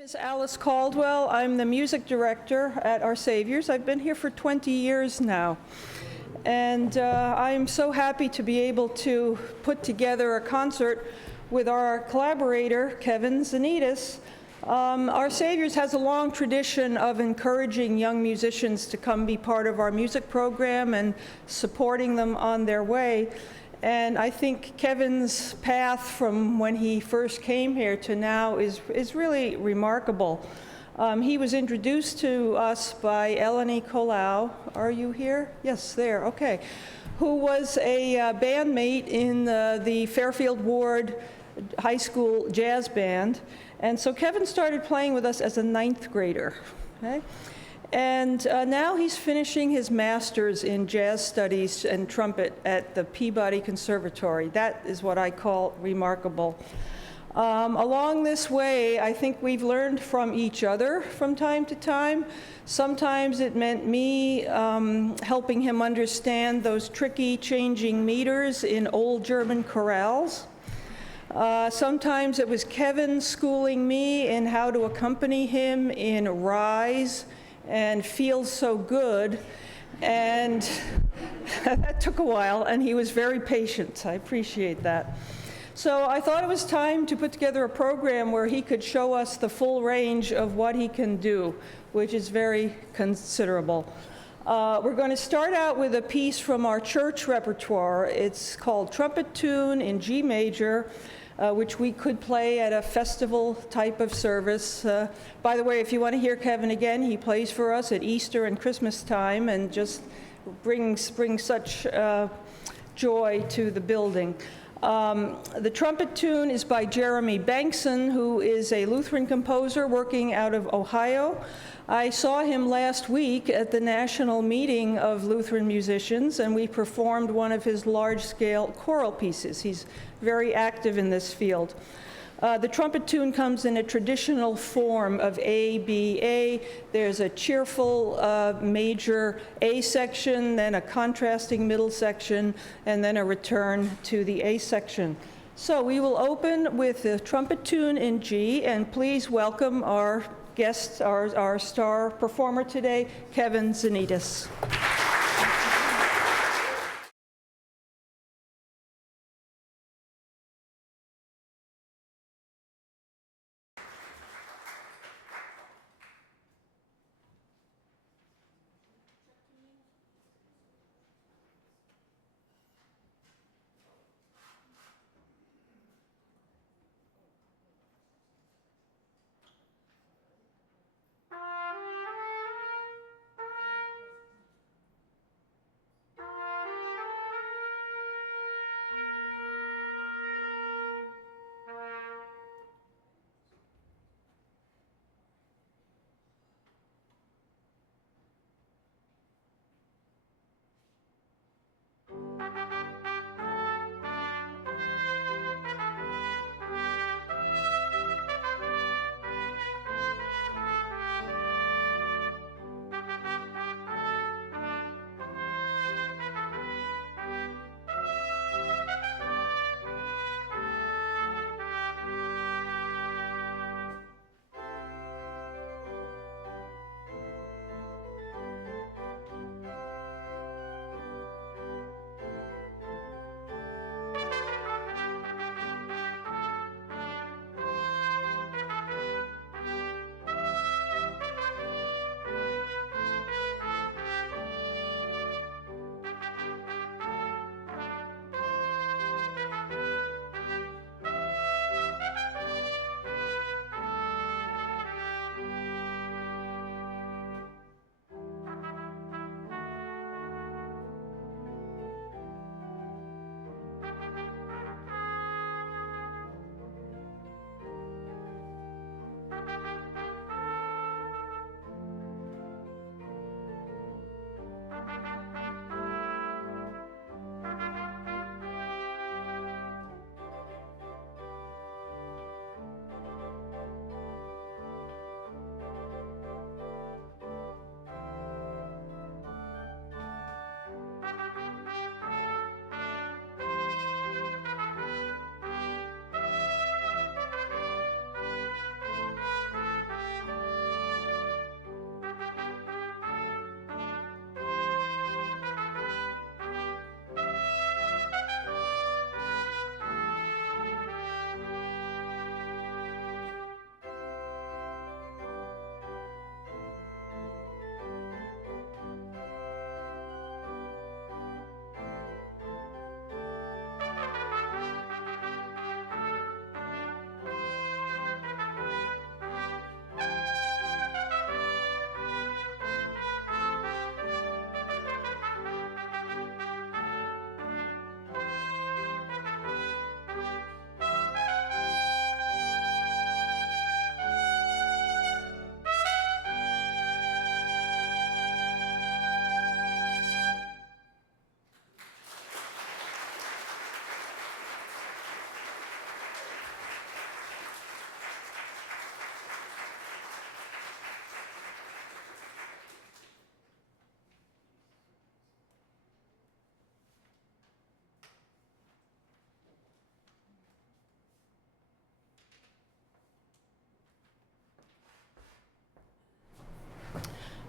Is Alice Caldwell. I'm the music director at Our Saviors. I've been here for 20 years now. And I'm so happy to be able to put together a concert with our collaborator, Kevin Tzanetis. Our Saviors has a long tradition of encouraging young musicians to come be part of our music program and supporting them on their way. And I think Kevin's path from when he first came here to now is really remarkable. He was introduced to us by Eleni Colau. Are you here? Yes, there, okay. Who was a bandmate in the Fairfield Ward High School jazz band. And so Kevin started playing with us as a 9th grader. Okay? And now he's finishing his master's in jazz studies and trumpet at the Peabody Conservatory. That is what I call remarkable. Along this way, I think we've learned from each other from time to time. Sometimes it meant me helping him understand those tricky changing meters in old German chorales. Sometimes it was Kevin schooling me in how to accompany him in Rise and Feels So Good, and that took a while, and he was very patient. I appreciate that. So I thought it was time to put together a program where he could show us the full range of what he can do, which is very considerable. We're going to start out with a piece from our church repertoire. It's called Trumpet Tune in G major, which we could play at a festival type of service. By the way, if you want to hear Kevin again, he plays for us at Easter and Christmas time and just brings such joy to the building. The trumpet tune is by Jeremy Bankson, who is a Lutheran composer working out of Ohio. I saw him last week at the national meeting of Lutheran musicians, and we performed one of his large-scale choral pieces. He's very active in this field. The trumpet tune comes in a traditional form of A, B, A. There's a cheerful major A section, then a contrasting middle section, and then a return to the A section. So we will open with the trumpet tune in G, and please welcome our guest, our star performer today, Kevin Tzanetis.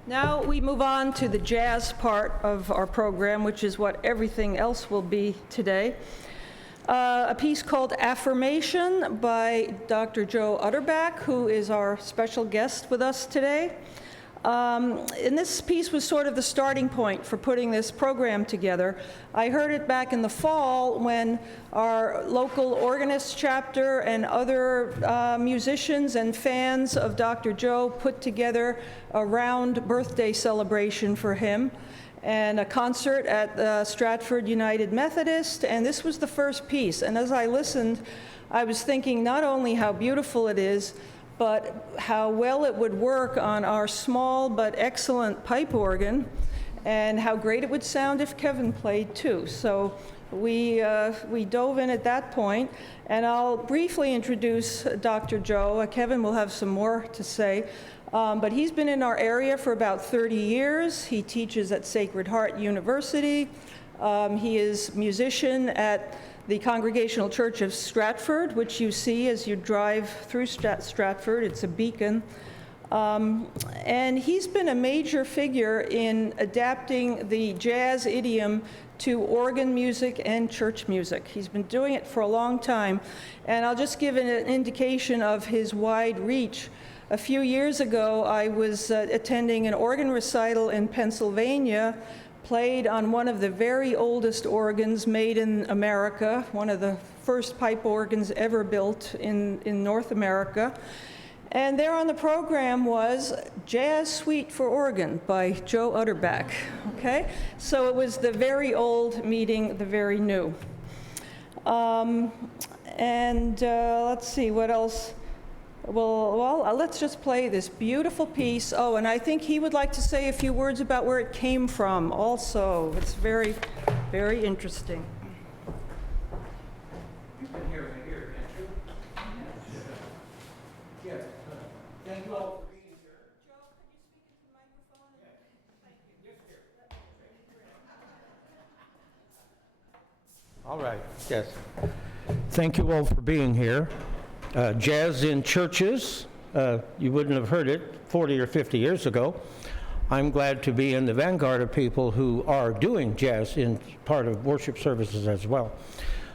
Now we move on to the jazz part of our program, which is what everything else will be today. A piece called Affirmation by Dr. Joe Utterback, who is our special guest with us today. And this piece was sort of the starting point for putting this program together. I heard it back in the fall when our local organist chapter and other musicians and fans of Dr. Joe put together a round birthday celebration for him and a concert at Stratford United Methodist, and this was the first piece. And as I listened, I was thinking not only how beautiful it is, but how well it would work on our small but excellent pipe organ, and how great it would sound if Kevin played too. So we dove in at that point, and I'll briefly introduce Dr. Joe. Kevin will have some more to say, but he's been in our area for about 30 years. He teaches at Sacred Heart University. He is musician at the Congregational Church of Stratford, which you see as you drive through Stratford. It's a beacon. And he's been a major figure in adapting the jazz idiom to organ music and church music. He's been doing it for a long time. And I'll just give an indication of his wide reach. A few years ago, I was attending an organ recital in Pennsylvania, played on one of the very oldest organs made in America, one of the first pipe organs ever built in North America. And there on the program was Jazz Suite for Organ by Joe Utterback, okay? So it was the very old meeting the very new. Let's see, what else? Well, let's just play this beautiful piece. Oh, and I think he would like to say a few words about where it came from also. It's very, very interesting. You can hear me here, can't you? Yes. Thank you all for being here. Joe, could you speak into the microphone? Yes. Thank you. Yes, here. All right, yes. Thank you all for being here. Jazz in churches, you wouldn't have heard it 40 or 50 years ago. I'm glad to be in the vanguard of people who are doing jazz in part of worship services as well.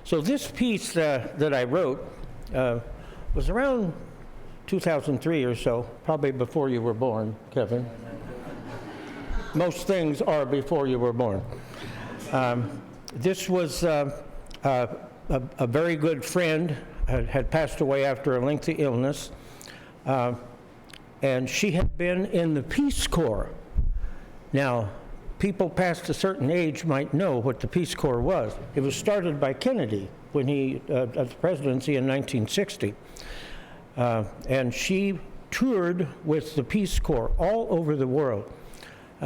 So this piece that I wrote was around 2003 or so, probably before you were born, Kevin. Most things are before you were born. This was a very good friend had passed away after a lengthy illness, and she had been in the Peace Corps. Now, people past a certain age might know what the Peace Corps was. It was started by Kennedy when he at the presidency in 1960, and she toured with the Peace Corps all over the world.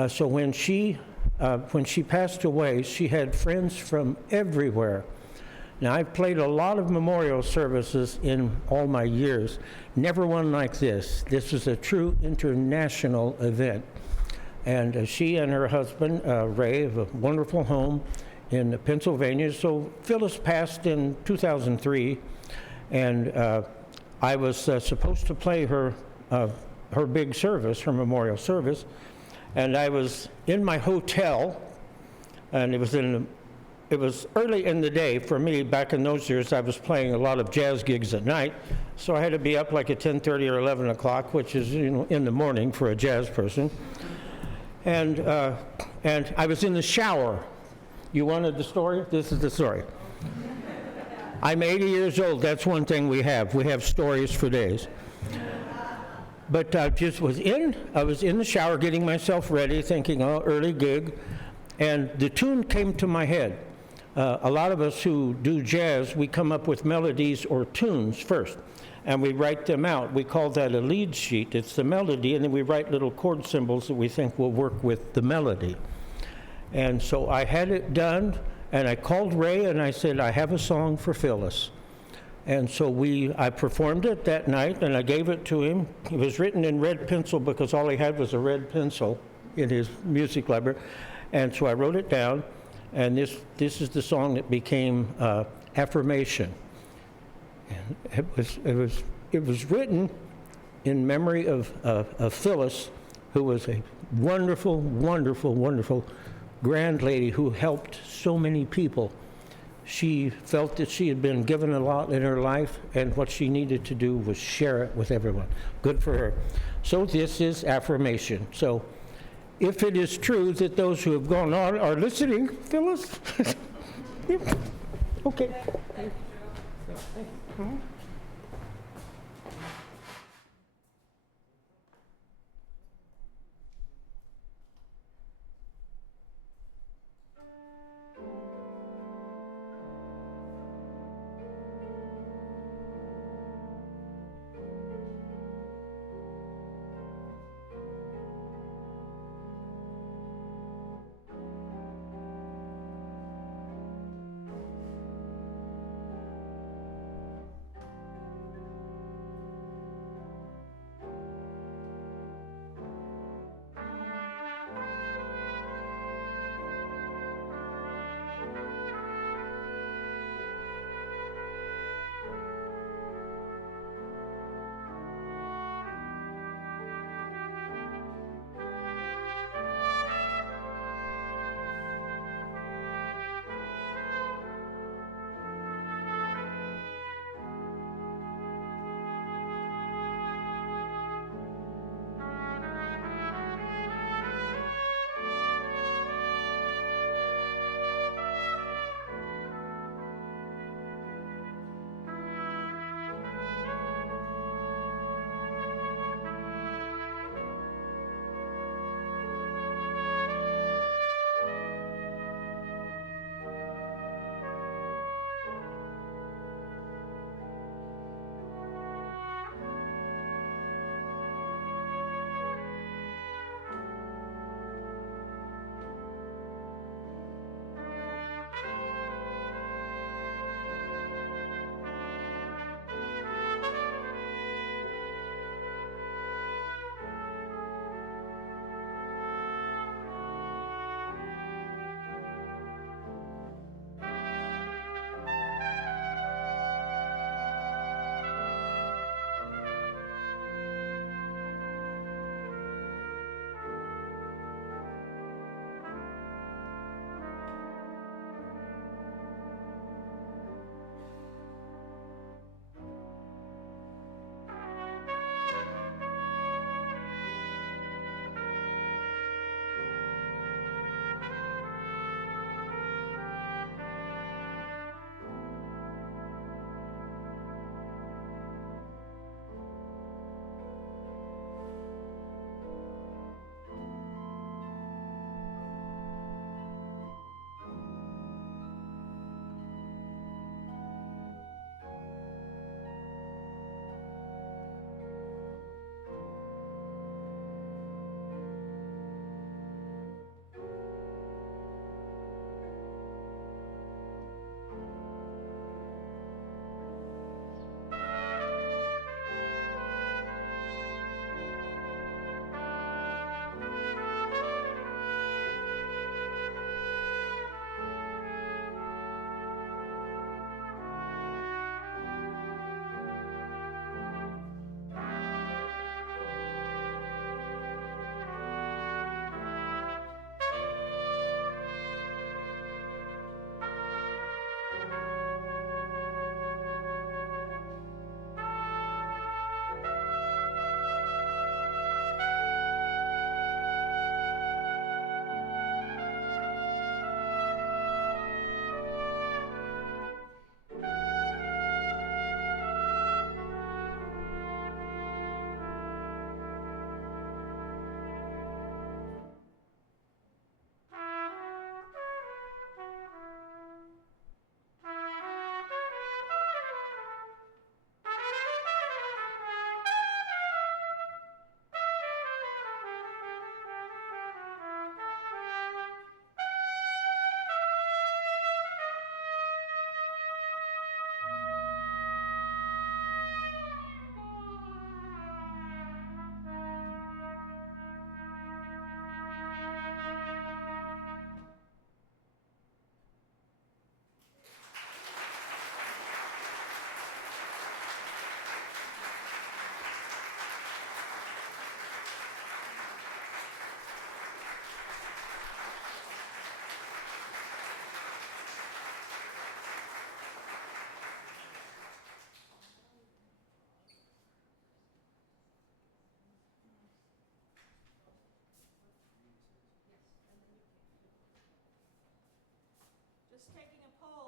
So when she passed away, she had friends from everywhere. Now, I've played a lot of memorial services in all my years. Never one like this. This is a true international event. And she and her husband, Ray, have a wonderful home in Pennsylvania. So Phyllis passed in 2003, and I was supposed to play her big service, her memorial service. And I was in my hotel, and it was early in the day for me. Back in those years, I was playing a lot of jazz gigs at night, so I had to be up like at 10:30 or 11 o'clock, which is, in the morning for a jazz person. And I was in the shower. You wanted the story? This is the story. I'm 80 years old. That's one thing we have. We have stories for days. But I was in the shower getting myself ready, thinking, oh, early gig, and the tune came to my head. A lot of us who do jazz, we come up with melodies or tunes first, and we write them out. We call that a lead sheet. It's the melody, and then we write little chord symbols that we think will work with the melody. And so I had it done, and I called Ray, and I said, I have a song for Phyllis. And so I performed it that night, and I gave it to him. It was written in red pencil because all he had was a red pencil in his music library. And so I wrote it down, and this is the song that became Affirmation. And it was written in memory of Phyllis, who was a wonderful, wonderful, wonderful grand lady who helped so many people. She felt that she had been given a lot in her life, and what she needed to do was share it with everyone. Good for her. So this is affirmation. So if it is true that those who have gone on are listening, Phyllis? Okay.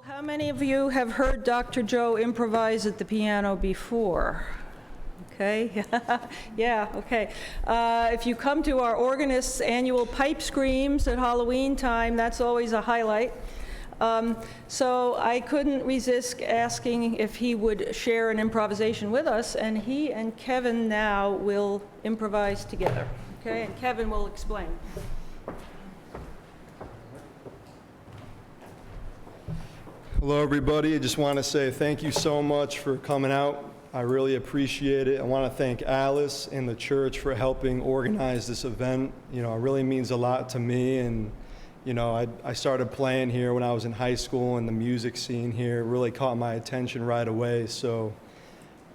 How many of you have heard Dr. Joe improvise at the piano before? Okay, yeah, okay. If you come to our organist's annual pipe screams at Halloween time, that's always a highlight. So I couldn't resist asking if he would share an improvisation with us, and he and Kevin now will improvise together. Okay, and Kevin will explain. Hello, everybody. I just want to say thank you so much for coming out. I really appreciate it. I want to thank Alice and the church for helping organize this event. You know, it really means a lot to me. And, you know, I started playing here when I was in high school, and the music scene here really caught my attention right away. So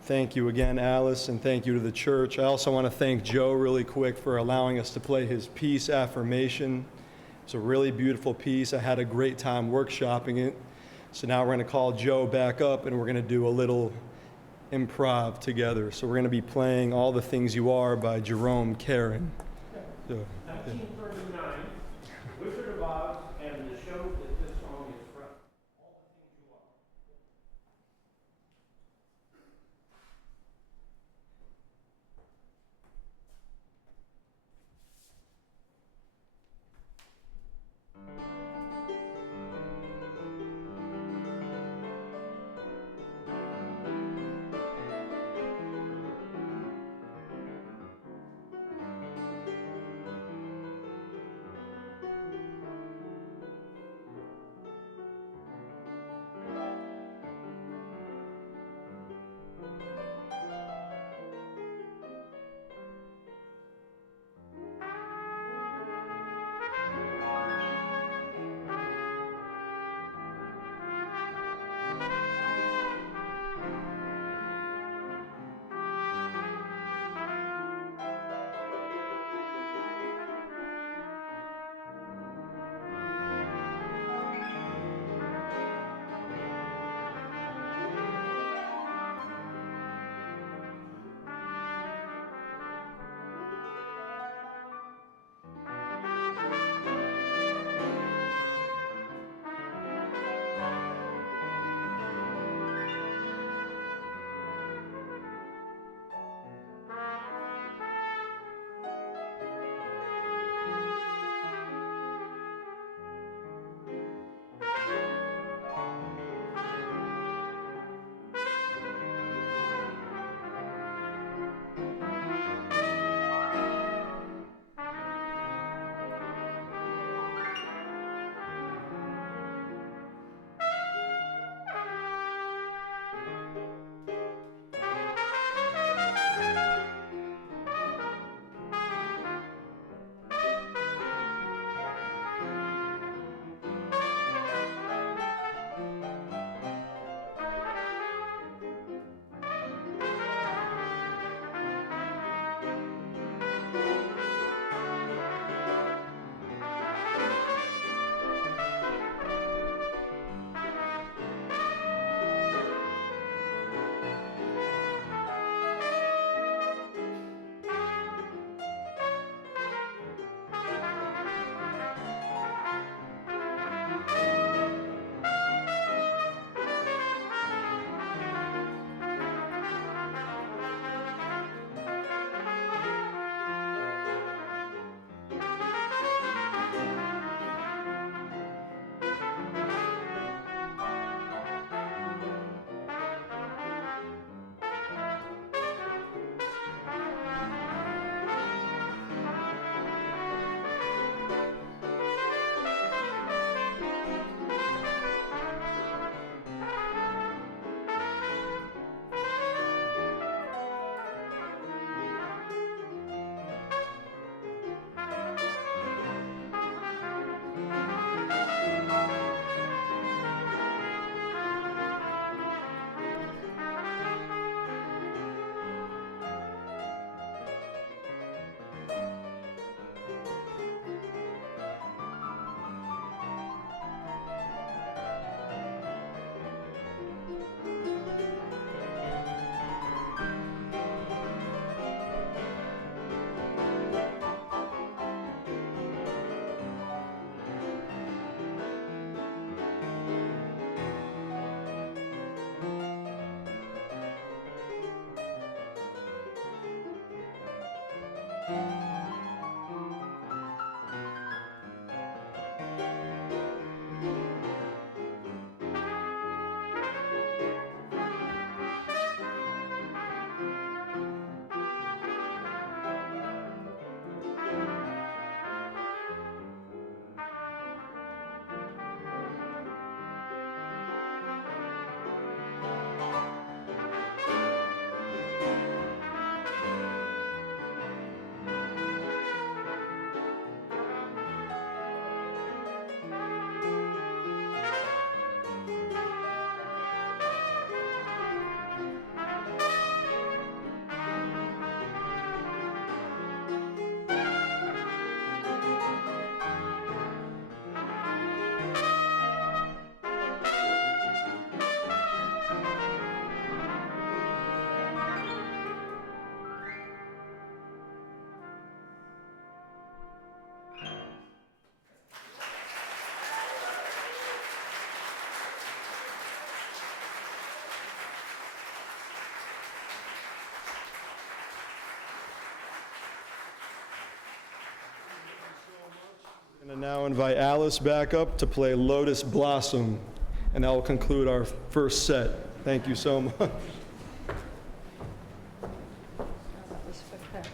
thank you again, Alice, and thank you to the church. I also want to thank Joe really quick for allowing us to play his peace affirmation. It's a really beautiful piece. I had a great time workshopping it. So now we're going to call Joe back up, and we're going to do a little improv together. So we're going to be playing All the Things You Are by Jerome Karen. So, 1939, Wizard of Oz, and the show that this song is from. All the Things You Are. And I now invite Alice back up to play Lotus Blossom, and that will conclude our first set. Thank you so much. That was spectacular.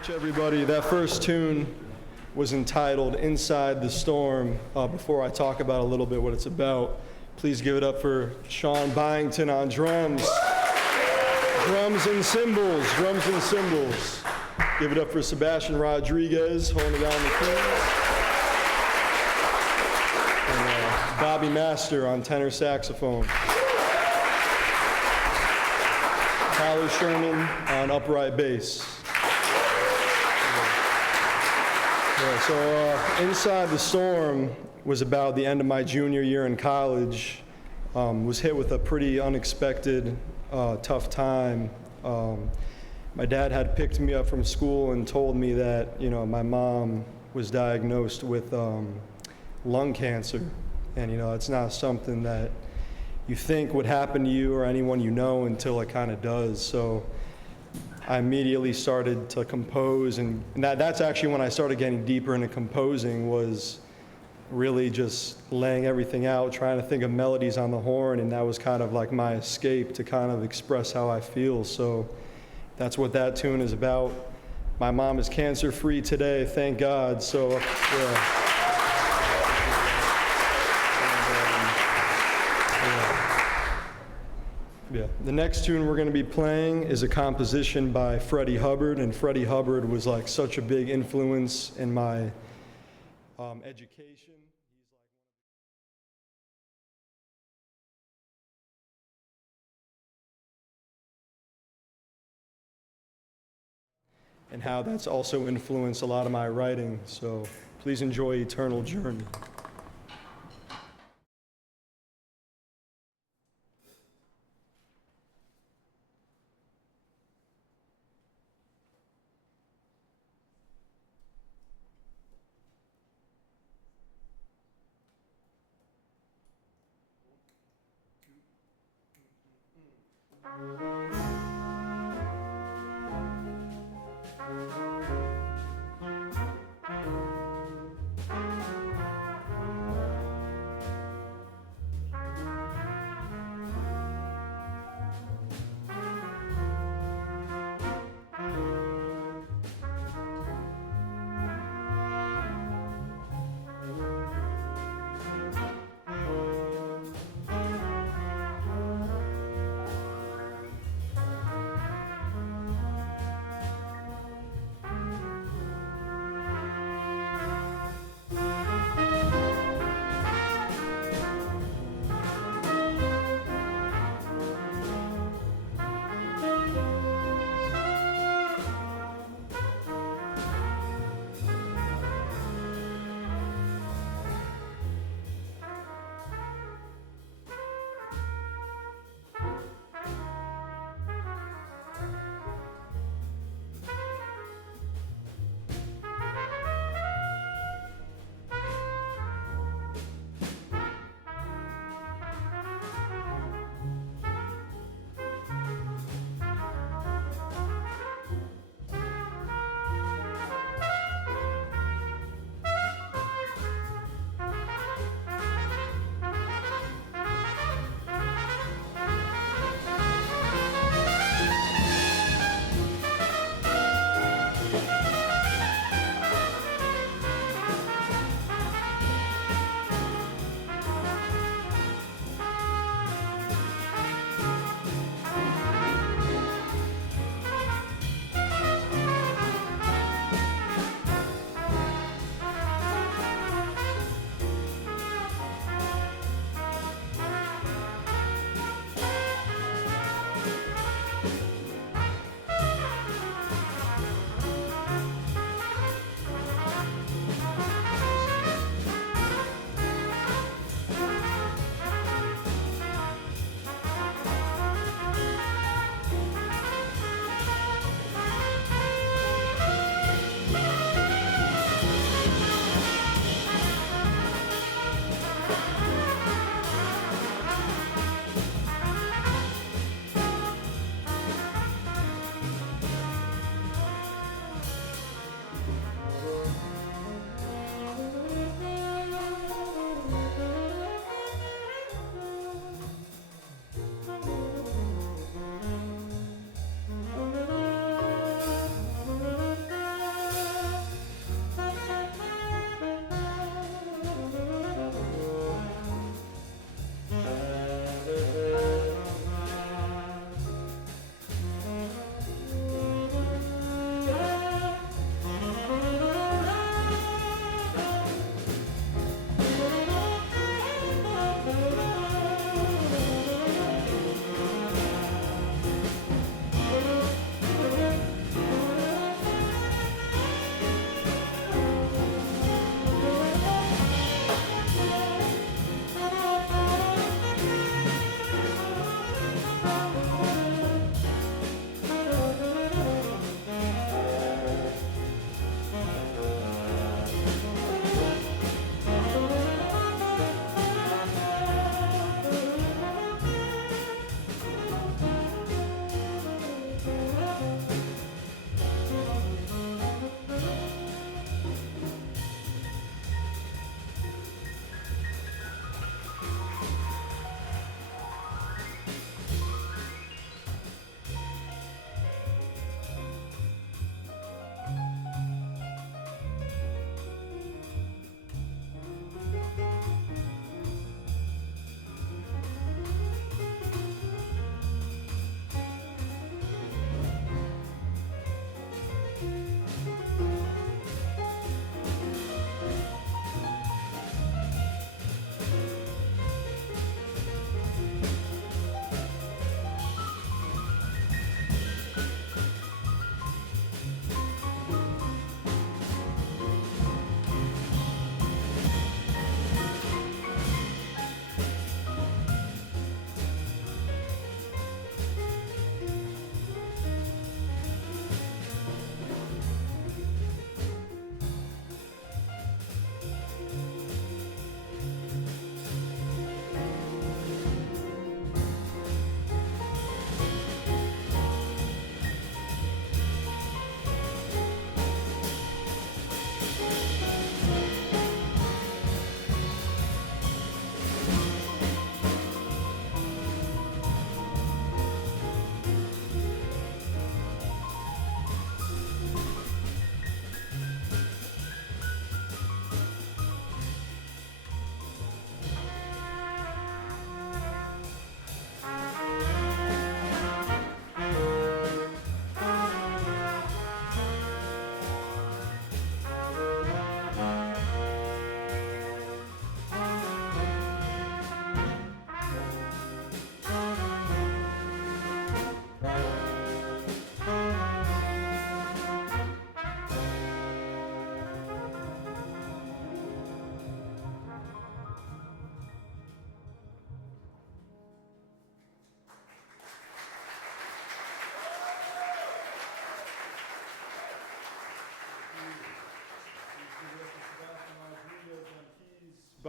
Much, everybody. That first tune was entitled Inside the Storm. Before I talk about a little bit what it's about, please give it up for Sean Byington on drums. Drums and cymbals, drums and cymbals. Give it up for Sebastian Rodriquez holding down the keys. And Bobby Master on tenor saxophone. Tyler Sherman on upright bass. Inside the Storm was about the end of my junior year in college. Was hit with a pretty unexpected, tough time. My dad had picked me up from school and told me that, my mom was diagnosed with lung cancer. And, it's not something that you think would happen to you or anyone you know until it kind of does. So I immediately started to compose, and that's actually when I started getting deeper into composing, was really just laying everything out, trying to think of melodies on the horn, and that was kind of like my escape to kind of express how I feel. So that's what that tune is about. My mom is cancer-free today, thank God. So, yeah. Yeah. The next tune we're going to be playing is a composition by Freddie Hubbard, and Freddie Hubbard was like such a big influence in my education. And how that's also influenced a lot of my writing. So please enjoy Eternal Journey.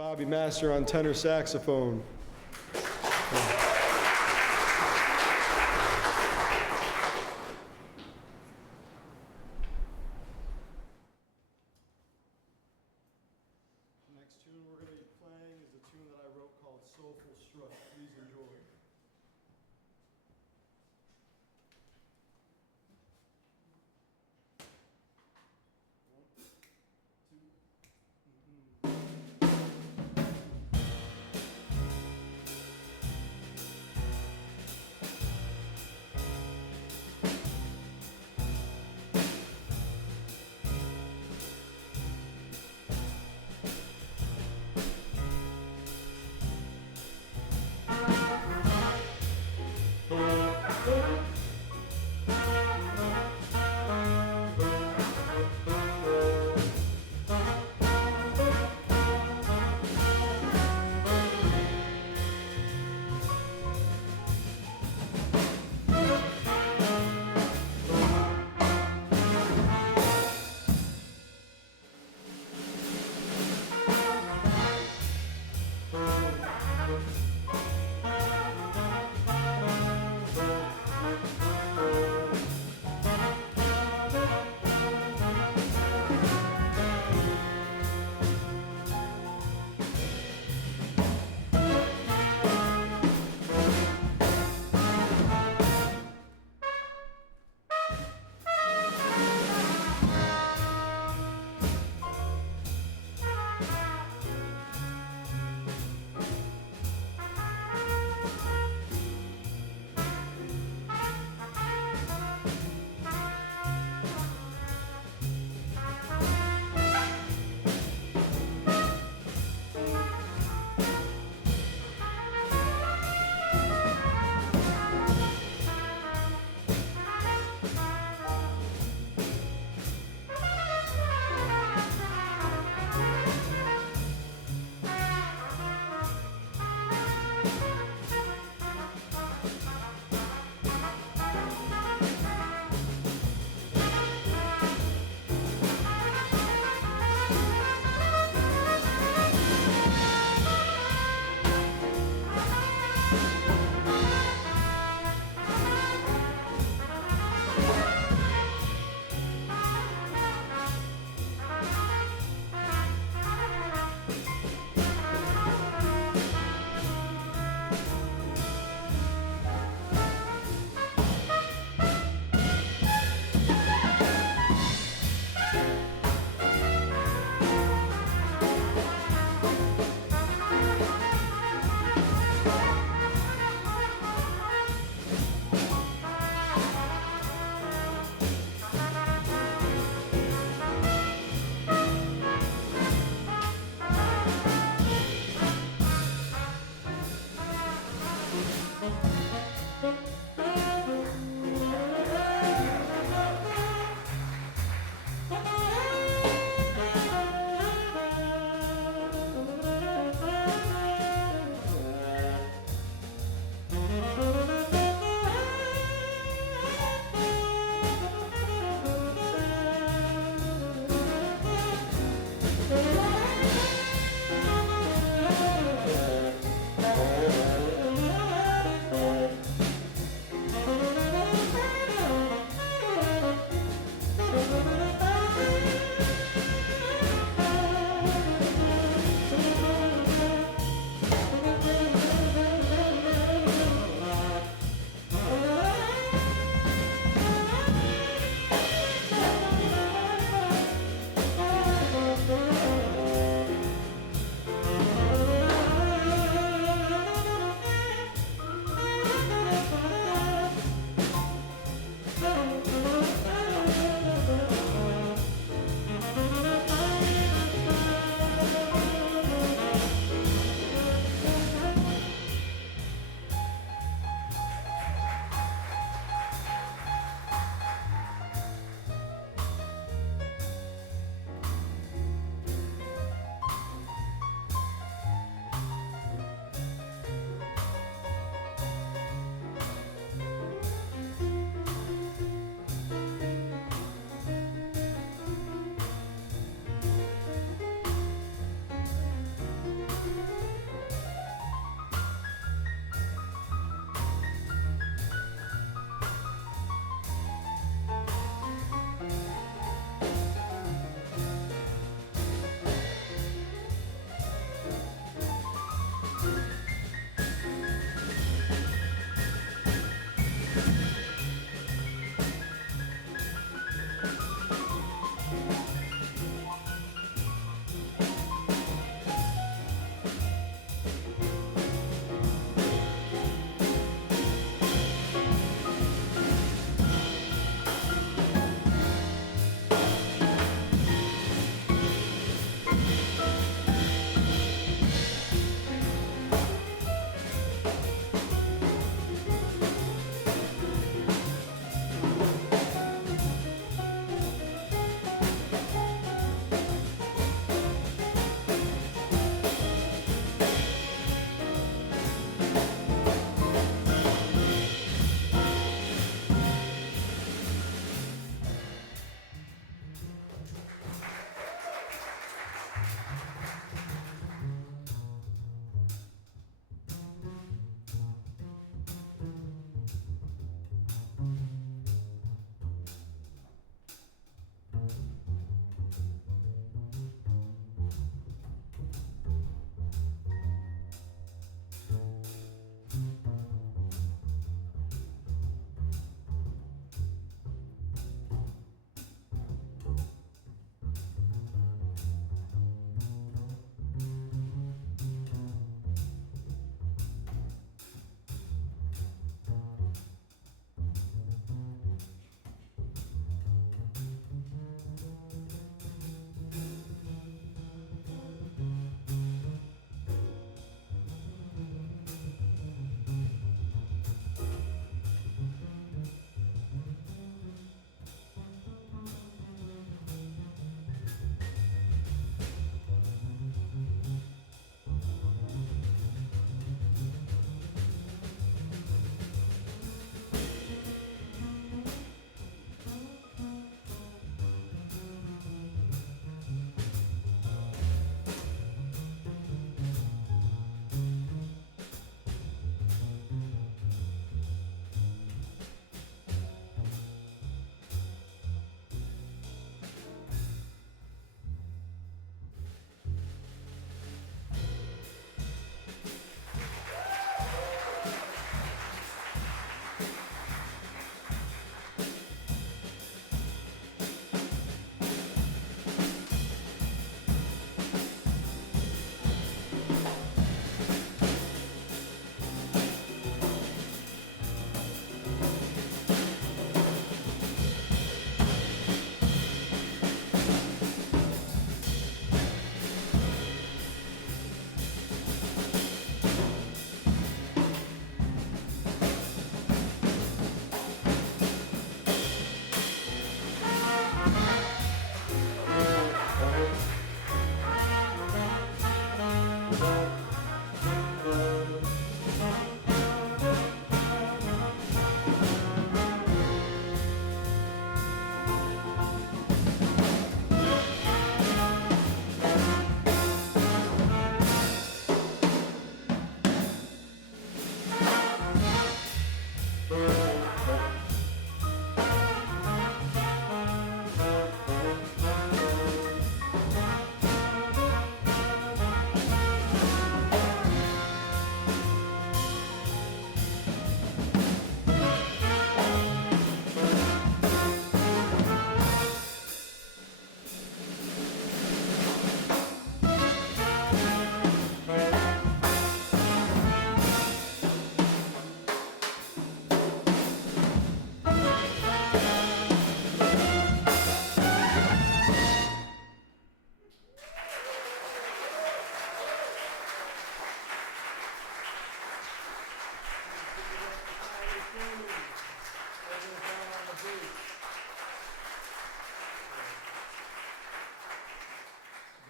Bobby Master on tenor saxophone. Next tune we're going to be playing is a tune that I wrote called Soulful Strut. Please enjoy.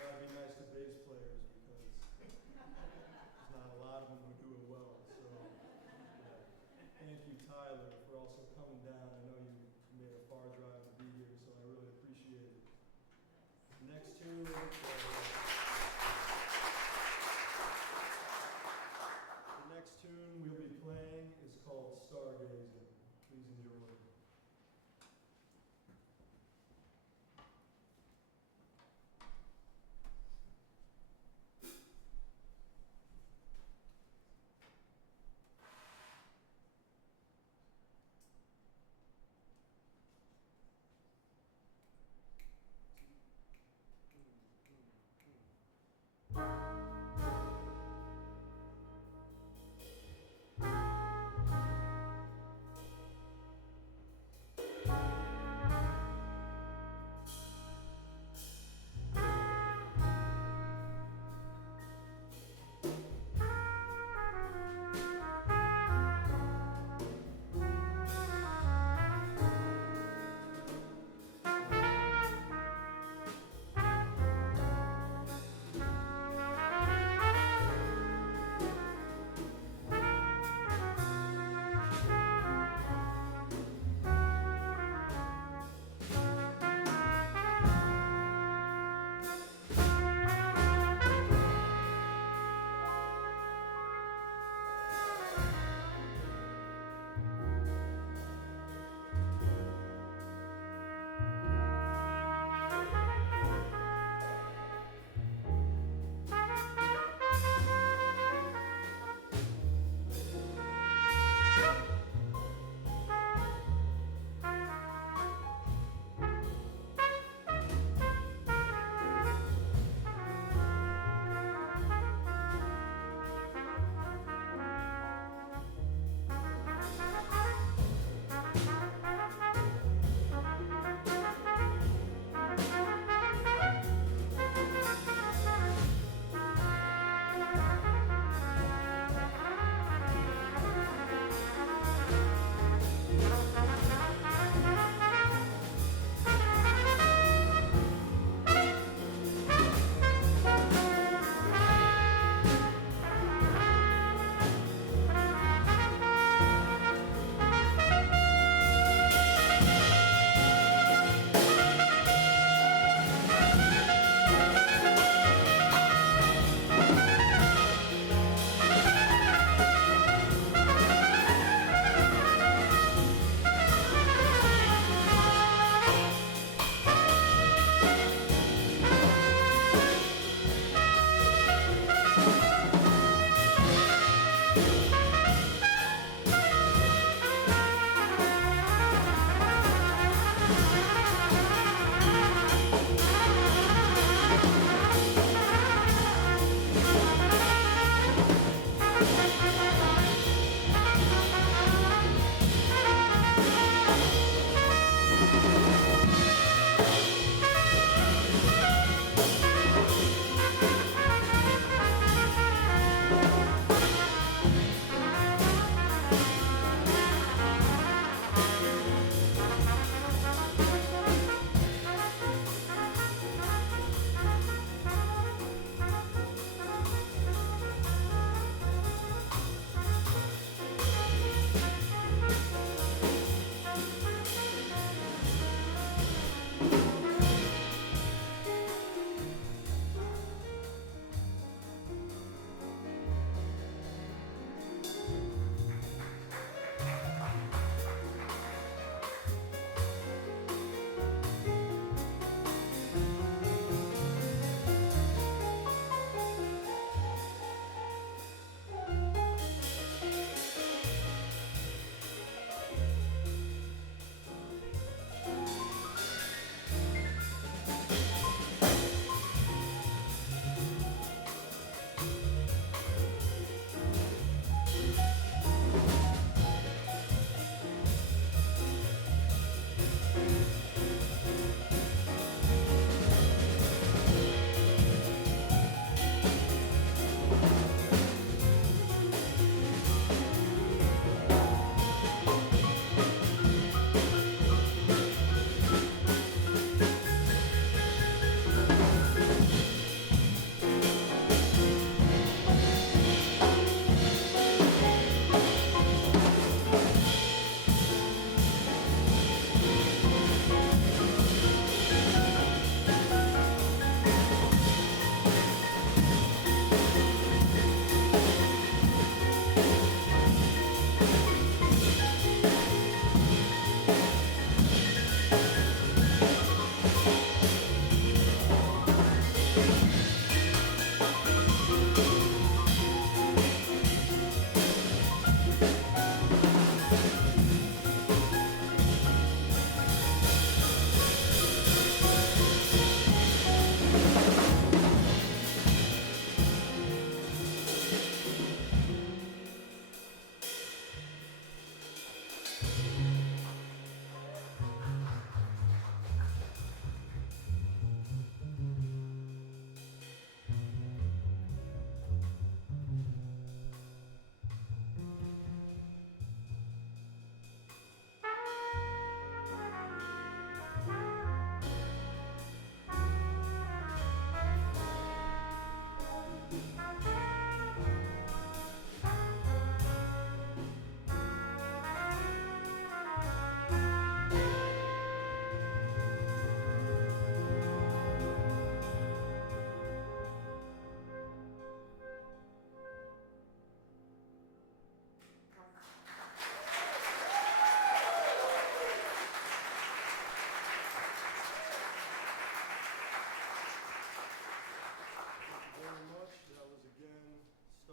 Gotta be nice to bass players because there's not a lot of them who do it well. So thank you, Tyler, for also coming down. I know you made a far drive to be here, so I really appreciate it. Next tune, the next tune we'll be playing is called Stargazing. Please enjoy.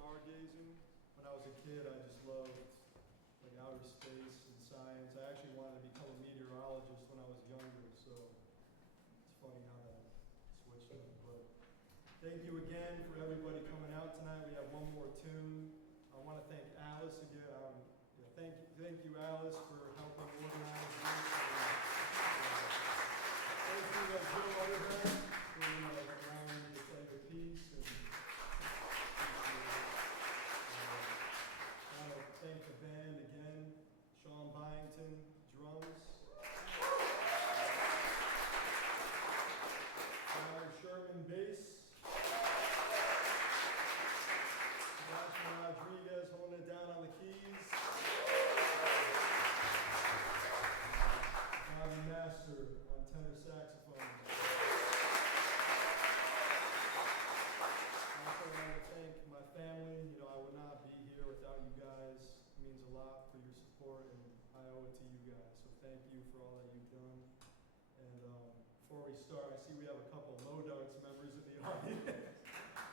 stargazing. When I was a kid, I just loved like outer space and science. I actually wanted to become a meteorologist when I was younger, so it's funny how that switched up. But thank you again for everybody coming out tonight. We have one more tune. I want to thank Alice again. Thank you, Alice, for helping organize this. Thank you, Utterback, for allowing me to play the piece. And I want to thank the band again. Sean Byington, drums. Sherman, bass. Sebastian Rodriquez holding it down on the keys. Bobby Master on tenor saxophone. Also want to thank my family. I would not be here without you guys. It means a lot for your support, and I owe it to you guys. So thank you for all that you've done. And before we start, I see we have a couple of Modocs members in the audience.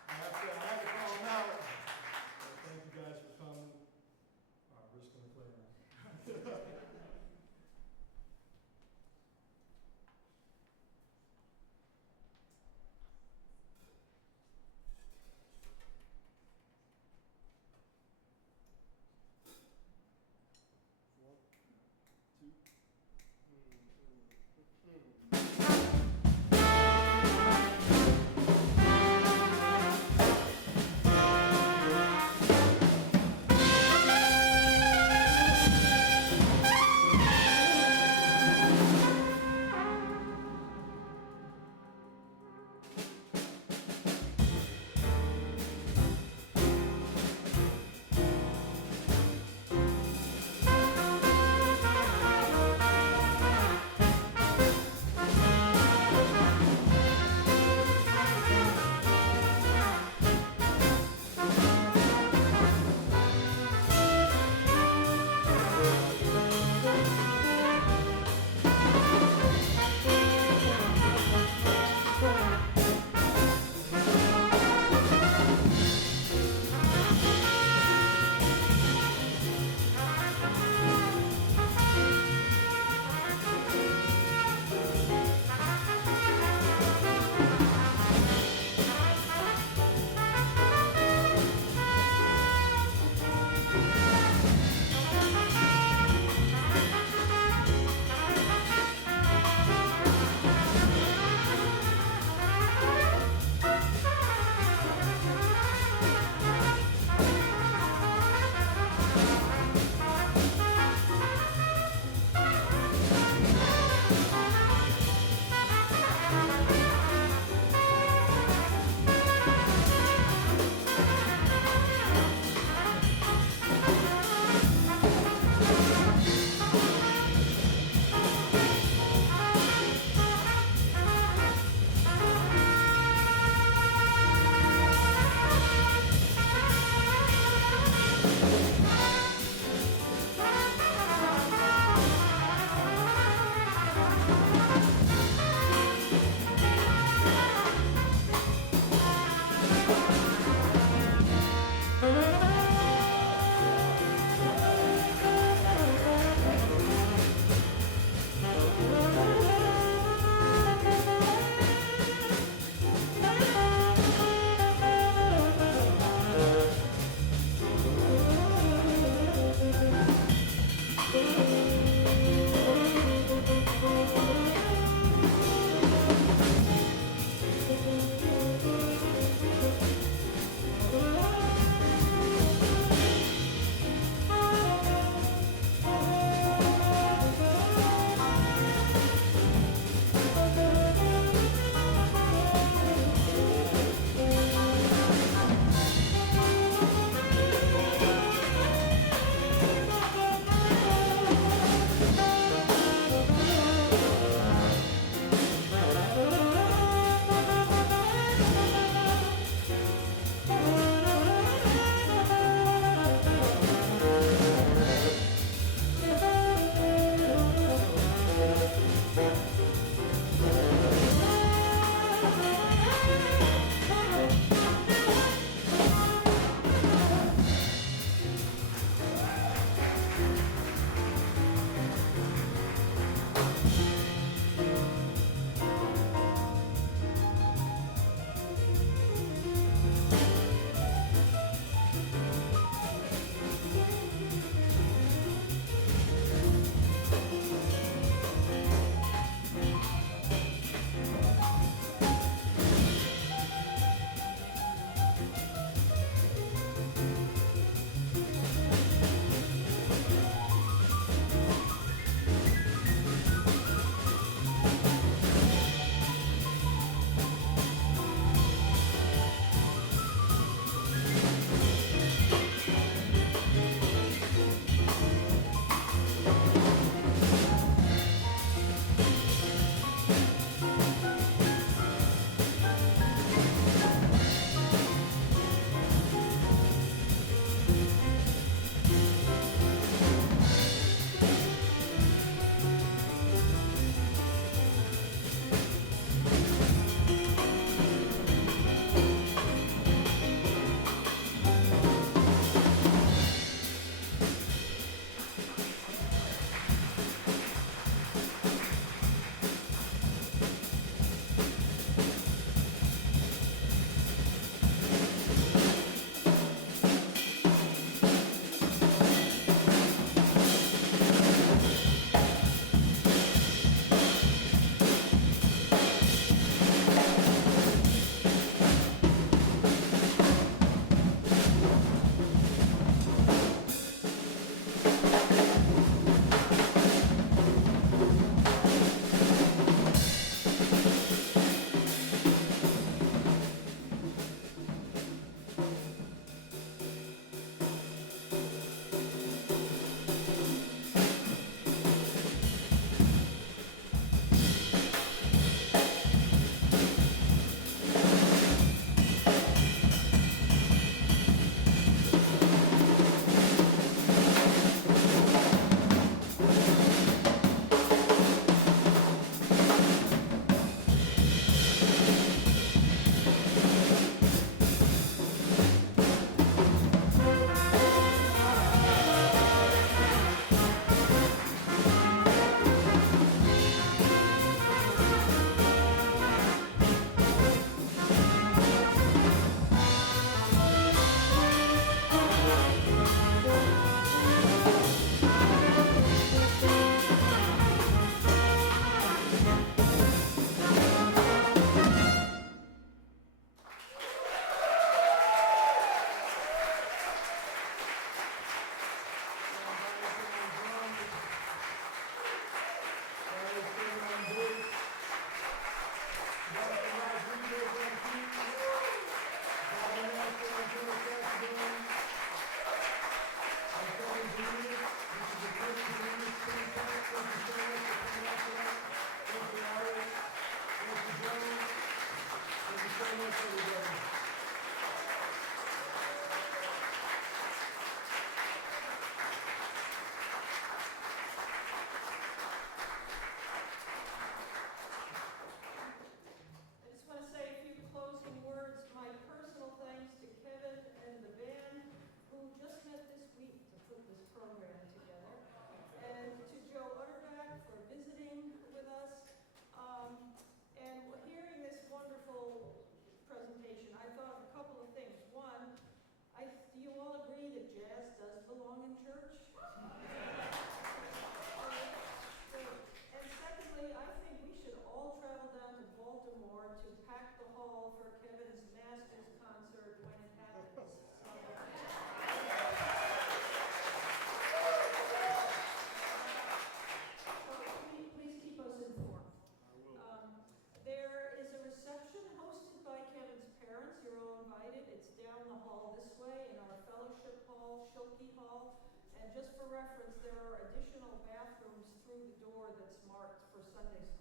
I have to call them out. Thank you guys for coming. All right, we're just going to play around. One, two.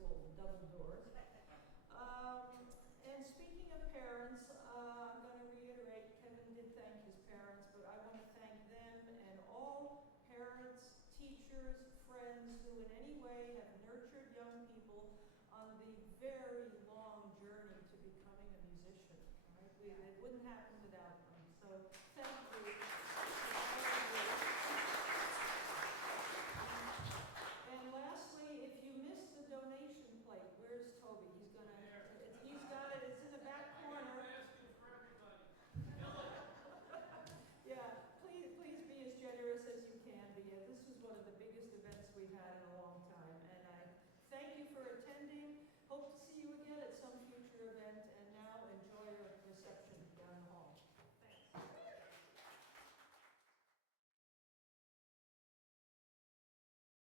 school, double doors.